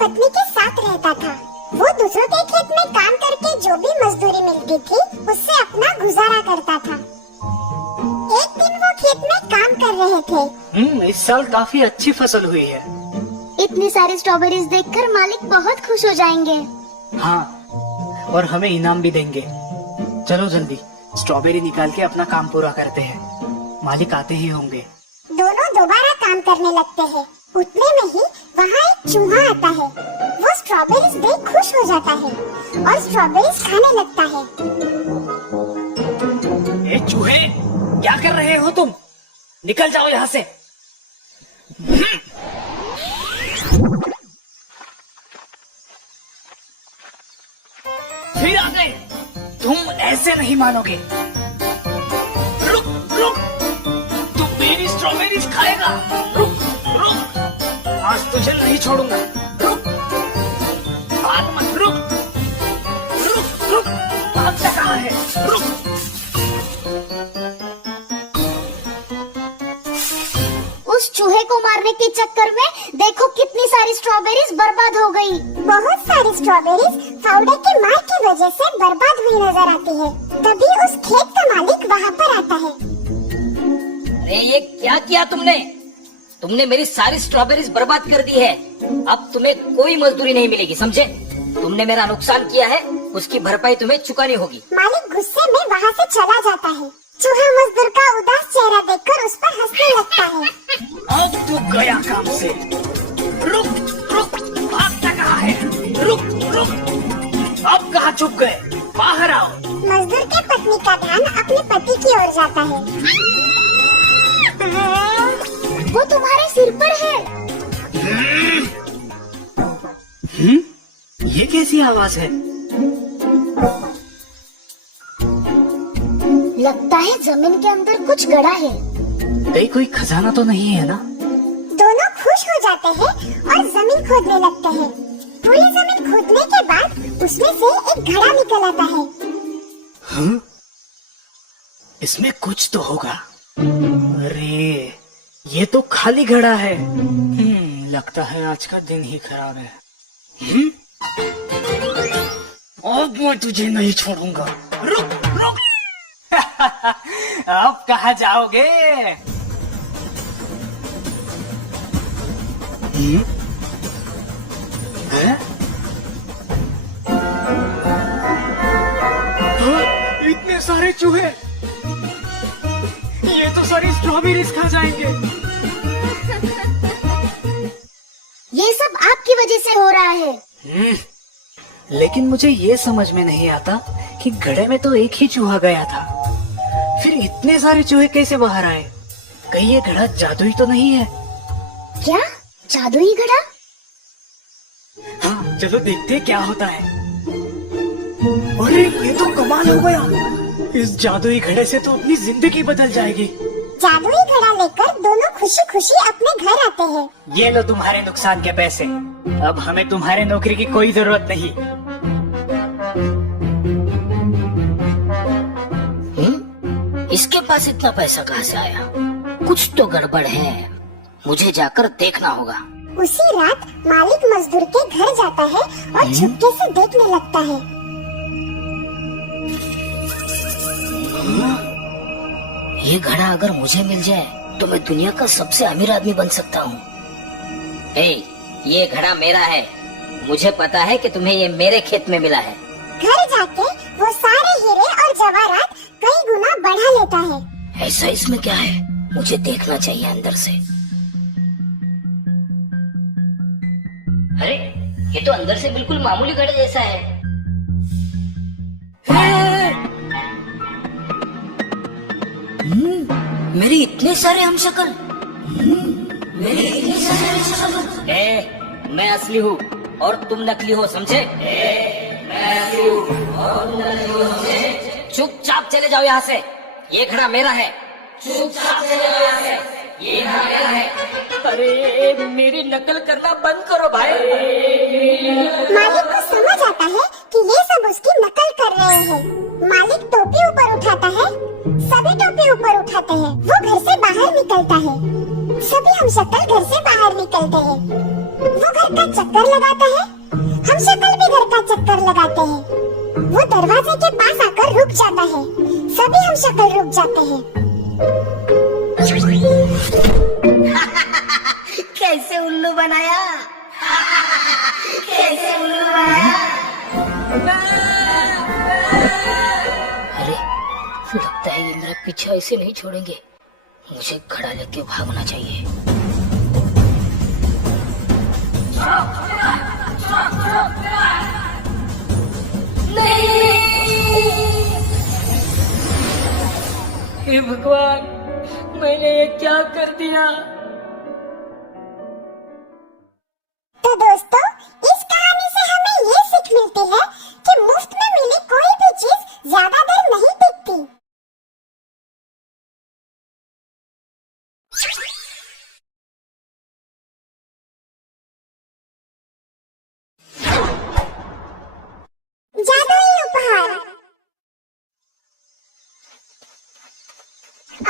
पत्नी के साथ रहता था। वो दूसरों के खेत में काम करके जो भी मजदूरी मिलती थी उससे अपना गुजारा करता था। एक दिन वो खेत में काम कर रहे थे। इस साल काफी अच्छी फसल हुई है। इतनी सारी स्ट्रॉबेरीज देखकर मालिक बहुत खुश हो जाएंगे। हाँ, और हमें इनाम भी देंगे। चलो जल्दी स्ट्रॉबेरी निकाल के अपना काम पूरा करते हैं। मालिक आते ही होंगे। दोनों दोबारा काम करने लगते हैं। उतने में ही वहाँ एक चूहा आता है। वो स्ट्रॉबेरीज देख खुश हो जाता है और स्ट्रॉबेरीज खाने लगता है। ए चूहे, क्या कर रहे हो तुम? निकल जाओ यहाँ से। फिर आ गए। तुम ऐसे नहीं मानोगे। रुक रुक, तू मेरी स्ट्रॉबेरीज खाएगा। रुक रुक, आज तुझे नहीं छोड़ूंगा। रुक, भाग मत। रुक रुक रुक, भागता कहाँ है? रुक। उस चूहे को मारने के चक्कर में देखो कितनी सारी स्ट्रॉबेरीज बर्बाद हो गई। बहुत सारी स्ट्रॉबेरीज फावड़े के मार की वजह से बर्बाद हुई नजर आती है। तभी उस खेत का मालिक वहाँ पर आता है। अरे ये क्या किया तुमने? तुमने मेरी सारी स्ट्रॉबेरीज बर्बाद कर दी है। अब तुम्हें कोई मजदूरी नहीं मिलेगी, समझे? तुमने मेरा नुकसान किया है, उसकी भरपाई तुम्हें चुकानी होगी। मालिक गुस्से में वहाँ से चला जाता है। चूहा मजदूर का उदास चेहरा देखकर उस पर हंसने लगता है। अब तू गया काम से। रुक रुक, भागता कहाँ है? रुक रुक, अब कहाँ छुप गए? बाहर आओ। मजदूर के पत्नी का ध्यान अपने पति की ओर जाता है। वो तुम्हारे सिर पर है। ये कैसी आवाज है? लगता है जमीन के अंदर कुछ गड़ा है। कहीं कोई खजाना तो नहीं है ना? दोनों खुश हो जाते हैं और जमीन खोदने लगते हैं। पूरी जमीन खोदने के बाद उसमें से एक घड़ा निकल आता है। हाँ? इसमें कुछ तो होगा। अरे ये तो खाली घड़ा है। लगता है आज का दिन ही खराब है। अब मैं तुझे नहीं छोड़ूंगा। रुक रुक। अब कहाँ जाओगे? हैं? हाँ, इतने सारे चूहे, ये तो सारी स्ट्रॉबेरीज खा जाएंगे। ये सब आपकी वजह से हो रहा है। लेकिन मुझे ये समझ में नहीं आता कि घड़े में तो एक ही चूहा गया था, फिर इतने सारे चूहे कैसे बाहर आए? कहीं ये घड़ा जादुई तो नहीं है? क्या जादुई घड़ा? हाँ, चलो देखते हैं क्या होता है। अरे ये तो कमाल हो गया। इस जादुई घड़े से तो अपनी जिंदगी बदल जाएगी। जादुई घड़ा लेकर दोनों खुशी खुशी अपने घर आते हैं। ये लो तुम्हारे नुकसान के पैसे। अब हमें तुम्हारे नौकरी की कोई जरूरत नहीं। इसके पास इतना पैसा कहाँ से आया? कुछ तो गड़बड़ है, मुझे जाकर देखना होगा। उसी रात मालिक मजदूर के घर जाता है और चुपके से देखने लगता है। ये घड़ा अगर मुझे मिल जाए तो मैं दुनिया का सबसे अमीर आदमी बन सकता हूँ। ये घड़ा मेरा है। मुझे पता है कि तुम्हें ये मेरे खेत में मिला है। घर जाके वो सारे हीरे और जवाहरात कई गुना बढ़ा लेता है। ऐसा इसमें क्या है? मुझे देखना चाहिए अंदर से। अरे ये तो अंदर से बिल्कुल मामूली घड़े जैसा है। मेरी इतने सारे हमशक्ल। मैं असली हूँ और तुम नकली हो, समझे? मैं असली हूँ और तुम नकली हो, समझे? चुपचाप चले जाओ यहाँ से। ये घड़ा मेरा है। चुपचाप चले जाओ यहाँ से। ये घड़ा मेरा है। अरे मेरी नकल करना बंद करो भाई। मालिक को समझ आता है कि ये सब उसकी नकल कर रहे हैं। मालिक टोपी ऊपर उठाता है। सभी टोपी ऊपर उठाते हैं। वो घर से बाहर निकलता है। सभी हम शक्ल घर से बाहर निकलते हैं। वो घर का चक्कर लगाता है, हम शक्ल भी घर का चक्कर लगाते हैं। वो दरवाजे के पास आकर रुक जाता है, सभी हम शक्ल रुक जाते हैं। कैसे उल्लू बनाया? कैसे उल्लू बनाया? अरे लगता है ये मेरा पीछा ऐसे नहीं छोड़ेंगे, मुझे घड़ा लेके भागना चाहिए। हे भगवान, मैंने ये क्या कर दिया? तो दोस्तों, इस कहानी से हमें ये सीख मिलती है कि मुफ्त में मिली कोई भी चीज ज्यादा देर नहीं टिकती। जादुई उपहार।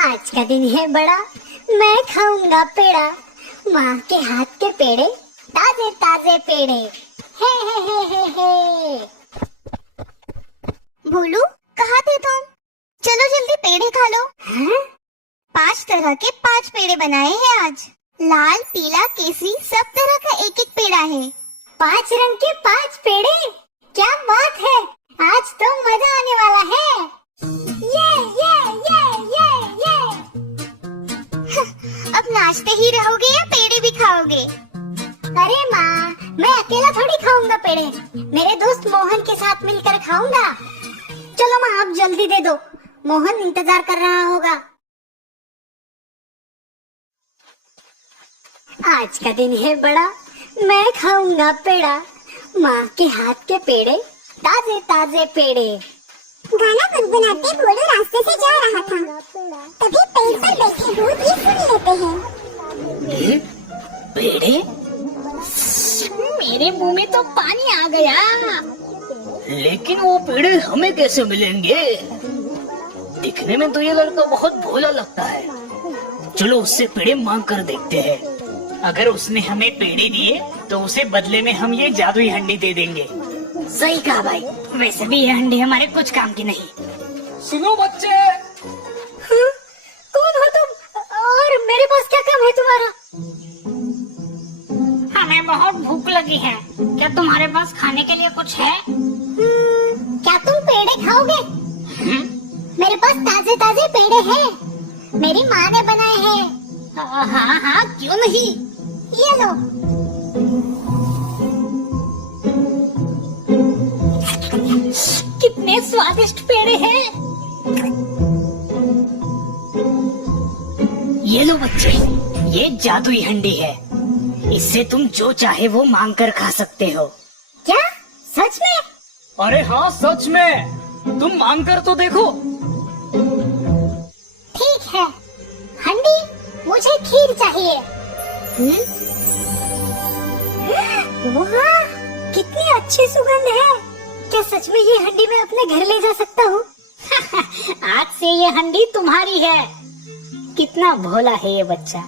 आज का दिन है बड़ा, मैं खाऊंगा पेड़ा, माँ के हाथ के पेड़े, ताजे ताजे पेड़े। हे। भोलू, कहाँ थे तुम? चलो जल्दी पेड़े खा लो। हैं? 5 तरह के 5 पेड़े बनाए हैं आज। लाल, पीला, केसरी, सब तरह का एक एक पेड़ा है। 5 रंग के 5 पेड़े, क्या बात है! आज तो मजा आने वाला है। ये। अब नाचते ही रहोगे या पेड़े भी खाओगे? अरे माँ, मैं अकेला थोड़ी खाऊंगा पेड़े, मेरे दोस्त मोहन के साथ मिलकर खाऊंगा। चलो माँ, आप जल्दी दे दो, मोहन इंतजार कर रहा होगा। आज का दिन है बड़ा, मैं खाऊंगा पेड़ा, माँ के हाथ के पेड़े, ताजे ताजे पेड़े। गाना गुनगुनाते भोलू रास्ते से जा रहा था, तभी पेड़ पर बैठे भूत ये सुन लेते हैं। पेड़े? मेरे मुंह में तो पानी आ गया। लेकिन वो पेड़े हमें कैसे मिलेंगे? दिखने में तो ये लड़का बहुत भोला लगता है। चलो उससे पेड़े मांग कर देखते हैं। अगर उसने हमें पेड़े दिए तो उसे बदले में हम ये जादुई हंडी दे देंगे। सही कहा भाई, वैसे भी ये हंडी हमारे कुछ काम की नहीं। सुनो बच्चे। कौन हो तुम और मेरे पास क्या काम है तुम्हारा? हमें बहुत भूख लगी है, क्या तुम्हारे पास खाने के लिए कुछ है? क्या तुम पेड़े खाओगे? मेरे पास ताजे ताजे पेड़े हैं, मेरी माँ ने बनाए हैं। हाँ, क्यों नहीं। ये लो। कितने स्वादिष्ट पेड़े हैं। ये लो बच्चे, ये जादुई हंडी है। इससे तुम जो चाहे वो मांग कर खा सकते हो। क्या सच में? अरे हाँ, सच में। तुम मांग कर तो देखो। ठीक है, हंडी, मुझे खीर चाहिए। वाह, कितनी अच्छी सुगंध है। क्या सच में ये हंडी मैं अपने घर ले जा सकता हूँ? आज से ये हंडी तुम्हारी है। कितना भोला है ये बच्चा।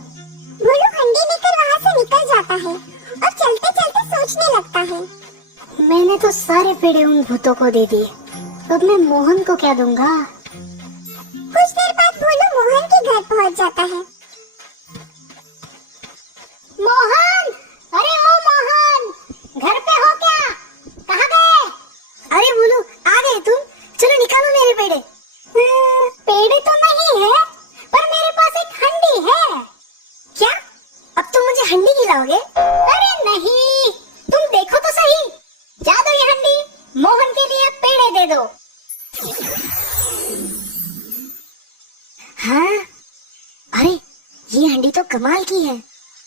भोलू हंडी लेकर वहाँ से निकल जाता है और चलते चलते सोचने लगता है। मैंने तो सारे पेड़े उन भूतों को दे दिए, अब मैं मोहन को क्या दूंगा? कुछ देर बाद भोलू मोहन के घर पहुँच जाता है। मोहन! अरे ओ मोहन, घर पे हो क्या? कहाँ गए? अरे बोलो, आ गए तुम? चलो निकालो मेरे पेड़े। पेड़े तो नहीं है, पर मेरे पास एक हंडी है। क्या? अब तुम मुझे हंडी खिलाओगे? अरे नहीं, तुम देखो तो सही। जादुई हंडी, मोहन के लिए पेड़े दे दो। हाँ, अरे ये हंडी तो कमाल की है।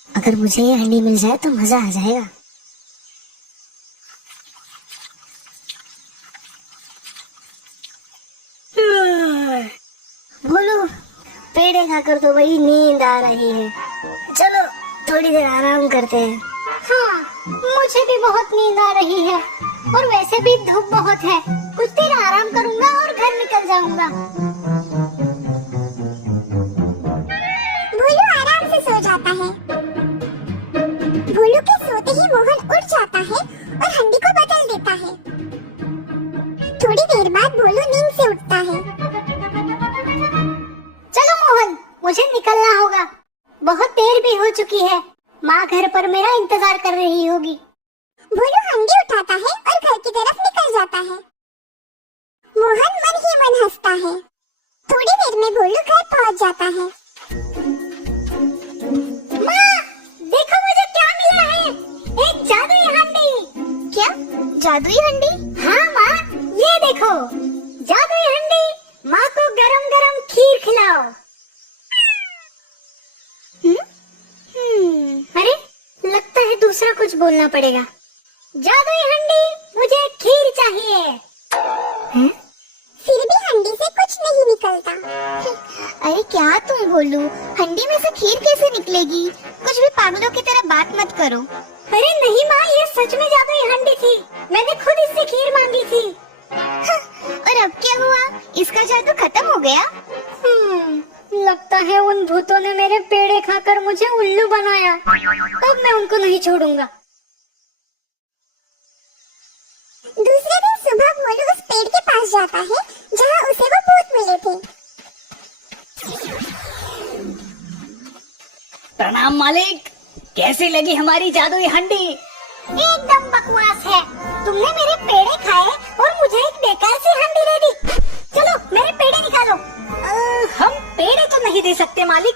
अगर मुझे ये हंडी मिल जाए तो मजा आ जाएगा। बोलो, पेड़े खाकर तो बड़ी नींद आ रही है। चलो थोड़ी देर आराम करते हैं। हाँ, मुझे भी बहुत नींद आ रही है और वैसे भी धूप बहुत है। कुछ देर आराम करूंगा और घर निकल जाऊंगा। भोलू मुझे निकलना होगा। बहुत देर भी हो चुकी है। माँ घर पर मेरा इंतजार कर रही होगी। भोलू हंडी उठाता है और घर की तरफ निकल जाता है। मोहन मन ही मन हंसता है। थोड़ी देर में भोलू घर पहुंच जाता है। माँ, देखो मुझे क्या मिला है, एक जादुई हंडी। क्या जादुई हंडी? हाँ माँ, ये देखो जादुई हंडी। माँ को गरम गरम खीर खिलाओ। अरे लगता है दूसरा कुछ बोलना पड़ेगा। जादुई हंडी, मुझे खीर चाहिए। फिर भी हंडी से कुछ नहीं निकलता। अरे क्या तुम बोलू, हंडी में से खीर कैसे निकलेगी? कुछ भी पागलों की तरह बात मत करो। अरे नहीं माँ, ये सच में जादुई हंडी थी। मैंने खुद इससे खीर मांगी थी। और अब क्या हुआ? इसका जादू खत्म हो गया? लगता है उन भूतों ने मेरे पेड़े खाकर मुझे उल्लू बनाया। अब मैं उनको नहीं छोड़ूंगा। दूसरे दिन सुबह भोलू उस पेड़ के पास जाता है जहाँ उसे वो भूत मिले थे। प्रणाम मालिक, कैसी लगी हमारी जादुई हंडी? एकदम बकवास है। तुमने मेरे पेड़े खाए और मुझे एक बेकार सी हंडी दे दी। चलो मेरे पेड़े निकालो। हम पेड़े तो नहीं दे सकते मालिक।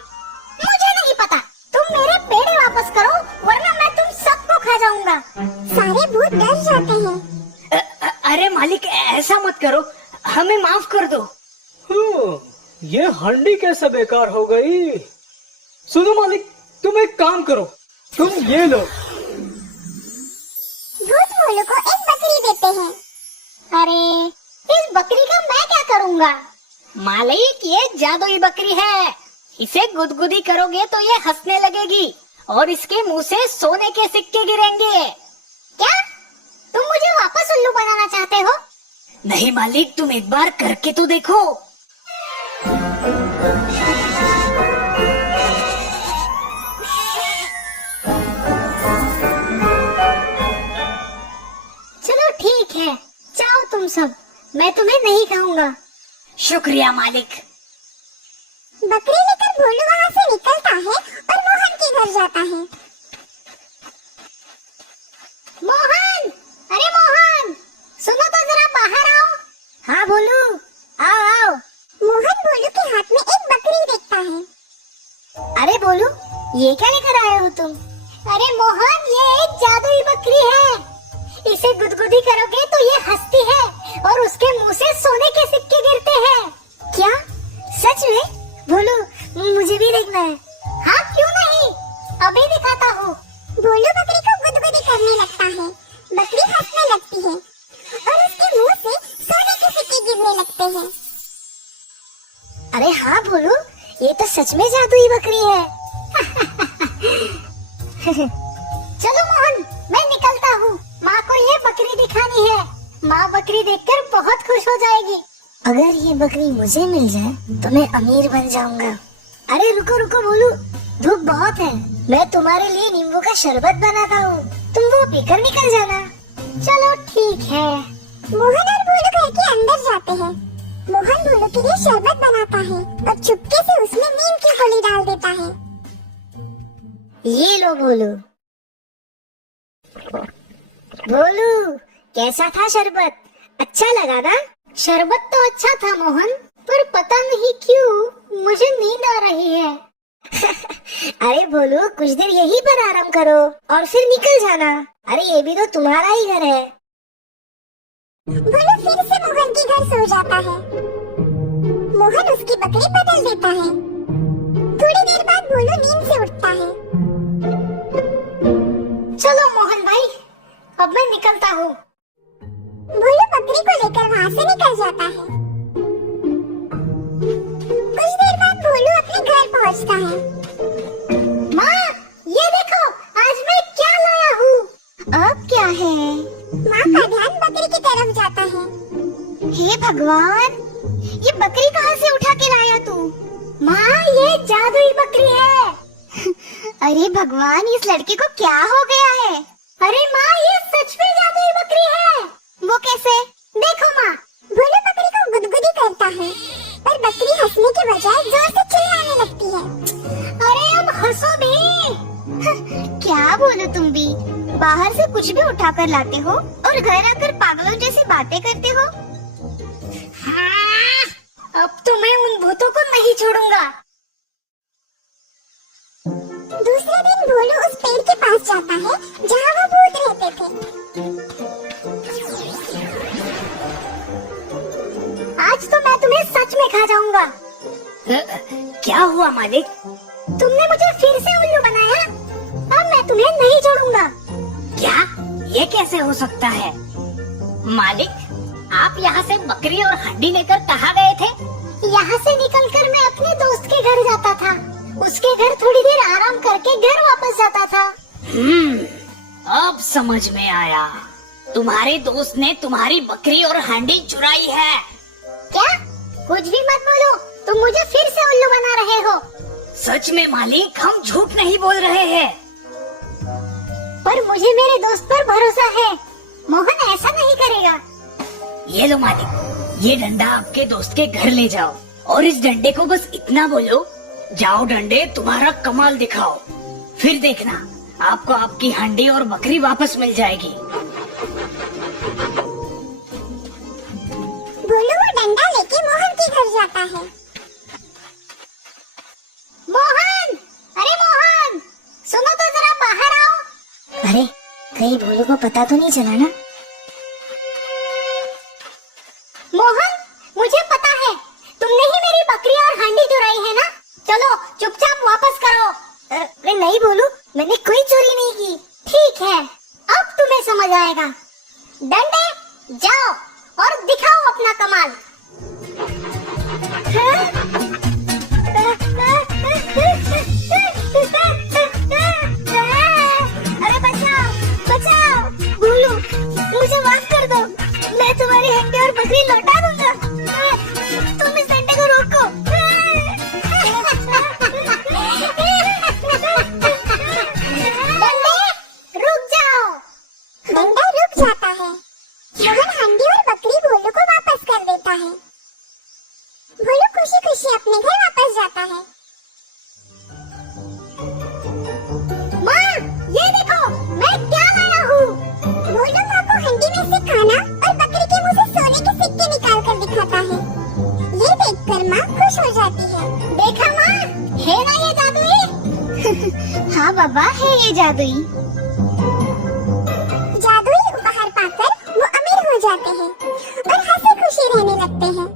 मुझे नहीं पता, तुम मेरे पेड़े वापस करो वरना मैं तुम सबको खा जाऊंगा। सारे भूत डर जाते हैं। अरे मालिक, ऐसा मत करो, हमें माफ कर दो। ये हंडी कैसे बेकार हो गई? सुनो मालिक, तुम एक काम करो, तुम ये लो। भूत भोलू को एक बकरी देते हैं। अरे इस बकरी का मैं क्या करूंगा? मालिक, ये जादुई बकरी है। इसे गुदगुदी करोगे तो ये हंसने लगेगी और इसके मुंह से सोने के सिक्के गिरेंगे। क्या तुम मुझे वापस उल्लू बनाना चाहते हो? नहीं मालिक, तुम एक बार करके तो देखो। चलो ठीक है, जाओ तुम सब, मैं तुम्हें नहीं खाऊंगा। शुक्रिया मालिक। बकरी लेकर भोलू वहाँ से निकलता है और मोहन के घर जाता है। मोहन, अरे मोहन, सुनो तो जरा बाहर आओ। हाँ भोलू, आओ आओ। मोहन भोलू के हाथ में एक बकरी देखता है। अरे भोलू, ये क्या लेकर आए हो तुम? अरे मोहन, ये एक जादुई बकरी है। इसे गुदगुदी करोगे तो ये हंसती है और उसके मुंह से सोने के सिक्के गिरते हैं। क्या सच में? भोलू, मुझे भी देखना है। हाँ क्यों नहीं, अभी दिखाता हूँ। भोलू बकरी को गुदगुदी करने लगता है। बकरी हंसने लगती है और उसके मुंह से सोने के सिक्के गिरने लगते हैं। अरे हाँ भोलू, ये तो सच में जादुई बकरी है। चलो मोहन, मैं निकलता हूँ। माँ को ये बकरी दिखानी है। माँ बकरी देखकर बहुत खुश हो जाएगी। अगर ये बकरी मुझे मिल जाए तो मैं अमीर बन जाऊंगा। अरे रुको रुको भोलू, धूप बहुत है। मैं तुम्हारे लिए नींबू का शरबत बनाता हूँ, तुम वो पीकर निकल जाना। चलो ठीक है। मोहन और भोलू घर के अंदर जाते हैं। मोहन भोलू के लिए शरबत बनाता है और चुपके से उसमें नीम की गोली डाल देता है। ये लो भोलू। भोलू, कैसा था शरबत? अच्छा लगा ना? शरबत तो अच्छा था मोहन, पर पता नहीं क्यों मुझे नींद आ रही है। अरे भोलू, कुछ देर यहीं पर आराम करो और फिर निकल जाना। अरे ये भी तो तुम्हारा ही घर है। भोलू फिर से मोहन के घर सो जाता है। मोहन उसकी बकरी बदल देता है। थोड़ी देर बाद भोलू नींद से उठता है। चलो मोहन भाई, अब मैं निकलता हूँ। भोलू बकरी को लेकर वहाँ से निकल जाता है। कुछ देर बाद भोलू अपने घर पहुँचता है। माँ, ये देखो, आज मैं क्या लाया हूँ। अब क्या है? माँ का ध्यान बकरी की तरफ जाता है। हे भगवान, ये बकरी कहाँ से उठा के लाया तू? माँ, ये जादुई बकरी है। अरे भगवान, इस लड़के को क्या हो गया है? अरे माँ, ये सच में जादुई बकरी है। वो कैसे? देखो माँ। भोलू बकरी को गुदगुदी करता है पर बकरी हंसने के बजाय जोर से चिल्लाने लगती है। अरे अब हंसो भी। क्या बोलो तुम भी, बाहर से कुछ भी उठा कर लाते हो और घर आकर पागलों जैसी बातें करते हो। हाँ, अब तो मैं उन भूतों को नहीं छोड़ूंगा। दूसरे दिन भोलू उस पेड़ के पास जाता है जहाँ वो भूत रहते थे। आज तो मैं तुम्हें सच में खा जाऊंगा। क्या हुआ मालिक? तुमने मुझे फिर से उल्लू बनाया, अब मैं तुम्हें नहीं छोड़ूंगा। क्या? ये कैसे हो सकता है? मालिक, आप यहाँ से बकरी और हड्डी लेकर कहाँ गए थे? यहाँ से निकलकर मैं अपने दोस्त के घर जाता था। उसके घर थोड़ी देर आराम करके घर वापस जाता था। अब समझ में आया। तुम्हारे दोस्त ने तुम्हारी बकरी और हांडी चुराई है। क्या? कुछ भी मत बोलो, तुम मुझे फिर से उल्लू बना रहे हो। सच में मालिक, हम झूठ नहीं बोल रहे हैं। पर मुझे मेरे दोस्त पर भरोसा है, मोहन ऐसा नहीं करेगा। ये लो मालिक, ये डंडा आपके दोस्त के घर ले जाओ और इस डंडे को बस इतना बोलो, जाओ डंडे तुम्हारा कमाल दिखाओ। फिर देखना, आपको आपकी हांडी और बकरी वापस मिल जाएगी। भोलू वो डंडा लेके मोहन के घर जाता है। मोहन, अरे मोहन, सुनो तो जरा बाहर आओ। अरे कहीं भोलू को पता तो नहीं चला ना? मोहन, मुझे पता है, तुमने ही मेरी बकरी और हांडी चुराई है ना? चलो चुपचाप वापस करो। अरे नहीं भोलू, मैंने कोई चोरी नहीं की। ठीक है, अब तुम्हें समझ आएगा। डंडे, जाओ और दिखाओ अपना कमाल। अरे बचाओ, बचाओ। भोलू, मुझे माफ कर दो, मैं तुम्हारी हड्डी और बकरी लौटा दूंगा। तुम इस डंडे को रोको। डंडे, रुक जाओ। डंडा रुक जाता है। मोहन हांडी और बकरी भोलू को वापस कर देता है। भोलू खुशी खुशी अपने घर वापस जाता है। माँ, ये देखो, मैं क्या लाया हूँ। भोलू माँ को हांडी में से खाना और बकरी के मुंह से सोने के सिक्के निकाल कर दिखाता है। ये देखकर माँ खुश हो जाती है। देखा माँ, है ना ये जादुई? हाँ बाबा, है ये जादुई। जादुई उपहार पाकर वो अमीर हो जाते हैं और हंसी खुशी रहने लगते हैं।